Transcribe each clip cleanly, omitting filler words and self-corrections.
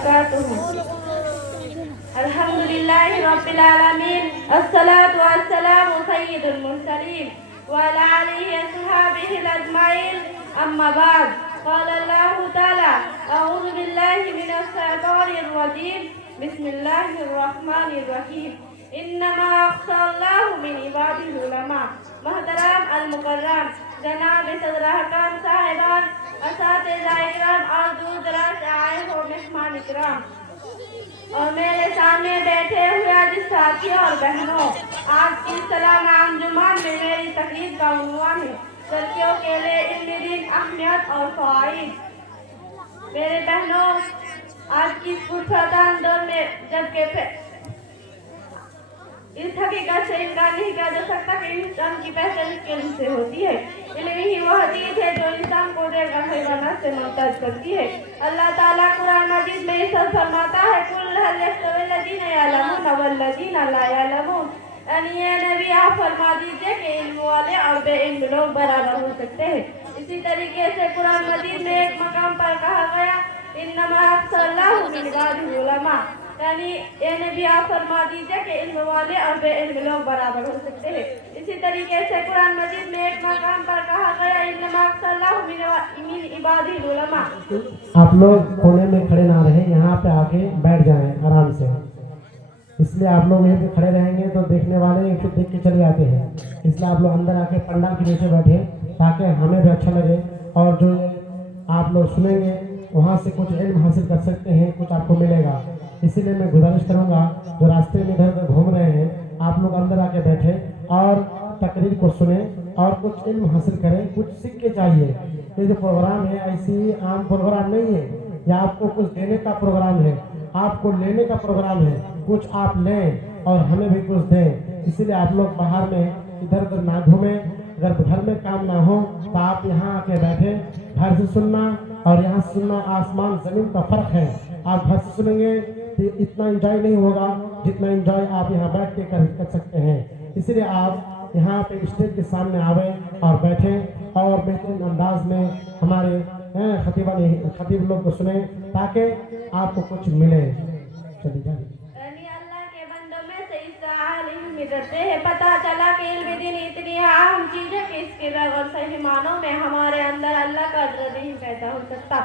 وبركاته. الحمد لله رب العالمين، الصلاة والسلام سيد المرسلين وعلى آله وصحبه الأجمعين. أما بعد، قال الله تعالى: أعوذ بالله من الشيطان الرجيم، بسم الله الرحمن الرحيم. إنما يخشى الله من عباده العلماء. محترم المکرم جناب صدر احکام صاحبان، اساتذہ اکرام اور دور دراز سے آئے ہو مہمان اکرام، اور میرے سامنے بیٹھے ہوئے عزیز ساتھیوں اور بہنوں، آج کی سالانہ انجمن میں میری تقریر کا عنوان ہے لڑکیوں کے لیے علم دین، اہمیت اور فوائد. میرے بہنوں، آج کی پرفتن دور میں جبکہ اس حقیقت سے انکار نہیں کیا جا سکتا کہ انسان کی پہچان علم سے ہوتی ہے. علم ہی وہ حدیث ہے جو انسان کو دیگر حیوانات سے ممتاز کرتی ہے. اللہ تعالیٰ قرآن مجید میں ارشاد فرماتا ہے: قُلْ هَلْ يَسْتَوِي الَّذِينَ يَعْلَمُونَ وَالَّذِينَ لَا يَعْلَمُونَ. یعنی اے نبی آپ فرما دیجئے کہ علم والے اور بے علم لوگ برابر ہو سکتے ہیں. اسی طریقے سے قرآن مجید میں ایک مقام پر کہا گیا: إِنَّمَا يَخْشَى اللَّهَ مِنْ عِبَادِهِ الْعُلَمَاء. یعنی اے نبی آپ فرما دیجئے کہ علم والے اور بے علم لوگ برابر ہو سکتے ہیں. اسی طریقے سے قرآن مجید میں ایک مقام پر کہا گیا: إِنَّمَا يَخْشَى اللَّهَ مِنْ عِبَادِهِ الْعُلَمَاء. آپ لوگ کونے میں کھڑے نہ رہیں، یہاں پہ آ کے بیٹھ جائیں آرام سے. اس لیے آپ لوگ یہیں پہ کھڑے رہیں گے تو دیکھنے والے پھر دیکھ کے چلے جاتے ہیں. اس لیے آپ لوگ اندر آ کے پنڈال کے نیچے بیٹھے تاکہ ہمیں بھی اچھا لگے، اور جو آپ لوگ سنیں گے وہاں سے کچھ علم حاصل کر سکتے ہیں، کچھ آپ کو ملے گا. اسی لیے میں گزارش کروں گا جو راستے میں ادھر ادھر گھوم رہے ہیں، آپ لوگ اندر آ کے بیٹھے اور تقریر کو سنیں اور کچھ علم حاصل کریں، کچھ سیکھ کے چاہیے. یہ جو پروگرام ہے ایسی عام پروگرام نہیں ہے، یہ آپ کو کچھ دینے کا پروگرام ہے، آپ کو لینے کا پروگرام ہے. کچھ آپ لیں اور ہمیں بھی کچھ دیں. اسی لیے آپ لوگ باہر میں ادھر ادھر نہ گھومیں. اگر گھر میں کام نہ ہو تو آپ یہاں آ کے بیٹھے. گھر سے سننا اور یہاں سے سننا آسمان زمین کا فرق ہے. آپ گھر سے سنیں گے تو اتنا انجوائے نہیں ہوگا جتنا انجوائے آپ یہاں بیٹھ کے کر سکتے ہیں. اسی لیے آپ یہاں پہ اسٹیج کے سامنے آویں اور بیٹھیں اور بہترین انداز میں ہمارے خطیب لوگ کو سنیں تاکہ آپ کو کچھ ملے. چلیے جائیں. اللہ کے بندوں میں سے اس عالم میں ڈرتے ہیں. پتہ چلا کہ علم دین اتنی اہم چیز ہے کہ اس کے بغیر صحیح معنوں میں ہمارے اندر اللہ کا ڈر نہیں پیدا ہو سکتا.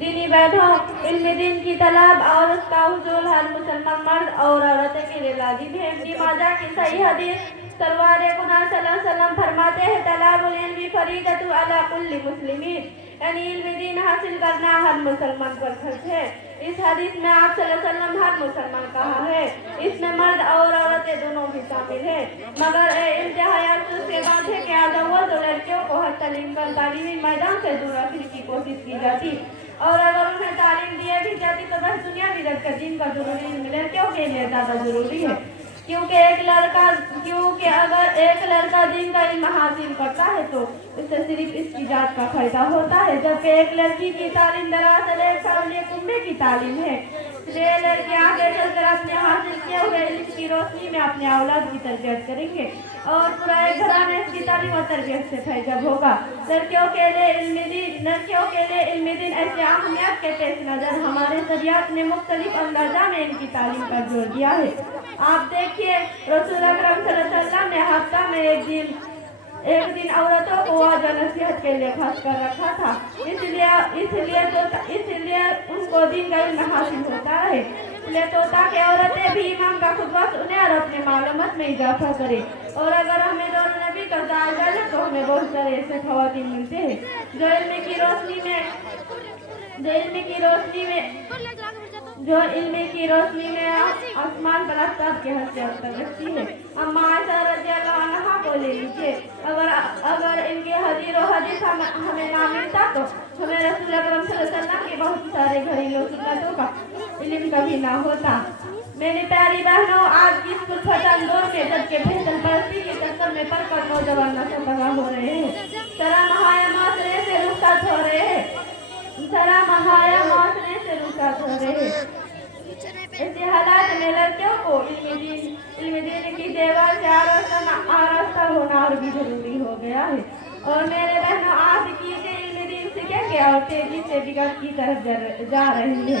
دینی بیٹھوں، علم دین کی طلب اور اس کا حصول ہر مسلمان مرد اور عورت کے لیے لازم ہے. ابن ماجہ کی صحیح حدیث سرور کونہ صلی اللہ علیہ وسلم فرماتے ہیں: طلب العلم فریضۃ علی کل مسلمین. یعنی علم دین حاصل کرنا ہر مسلمان پر فرض ہے. اس حدیث میں آپ صلی اللہ علیہ وسلم ہر مسلمان کہا ہے، اس میں مرد اور عورتیں دونوں بھی شامل ہیں. مگر انتہائی افسوس کے بات ہے کہ آج وہ لڑکیوں کو ہر تعلیم پر تعلیمی میدان سے دور رکھنے کی کوشش کی جاتی، اور اگر انہیں تعلیم دی بھی جاتی تو بس دنیا بھی رکھ کر دین کا ضروری لڑکیوں کے لیے زیادہ ضروری ہے. کیونکہ اگر ایک لڑکا دین کا علم حاصل کرتا ہے تو اس سے صرف اس کی ذات کا فائدہ ہوتا ہے، جبکہ ایک لڑکی کی تعلیم دراصل ایک سامنے کنبے کی تعلیم ہے. اس لیے لڑکیاں آگے چل کر اپنے حاصل کیے ہوئے علم کی روشنی میں اپنے اولاد کی تربیت کریں گے اور پورا ایک گھرانے اس کی تعلیم و تربیت سے فیضاب ہوگا. لڑکیوں کے لیے علم دین ایسی اہمیت کے پیش نظر ہمارے شریعت نے مختلف اندازہ میں ان کی تعلیم پر زور دیا ہے. آپ دیکھیے، رسول اکرم صلی اللہ علیہ وسلم نے ہفتہ میں ایک دن عورتوں کو واعظ و نصیحت کے لیے خاص کر رکھا تھا. اس لیے ان کو دین کا علم حاصل ہوتا ہے. اس لیے تو تاکہ عورتیں بھی امام کا خطبہ سنیں اور اپنے معلومات میں اضافہ کریں. اور اگر ہمیں دور نبی کا جائزہ لیں تو ہمیں بہت سارے ایسے خواتین ملتے ہیں جو علم کی روشنی میں آسمان پر آفتاب کی حیثیت رکھتی ہے. اما عائشہ رضی اللہ عنہا کو لے لیجیے. اگر ان کے حدیث ہمیں نہ ملتا تو ہمیں رسول اکرم صلی اللہ علیہ وسلم کے بہت سارے گھریلو سنتوں کا علم کبھی نہ ہوتا. میری پیاری بہنوں، آج کی اس پرفتن دور میں جبکہ فیشن پرستی کے چکر میں پڑ کر نوجوان نسل تباہ ہو رہے ہیں، طرح مہایا معاشرے سے رخصت ہو رہے ہیں. ایسے حالات میں لڑکیوں کو علم دین کی دیوار سے آراستہ ہونا اور بھی ضروری ہو گیا ہے. اور میرے بہنوں، آج کی علم دین سیکھیں گے اور تیزی سے بگاڑ کی طرف جا رہی ہے.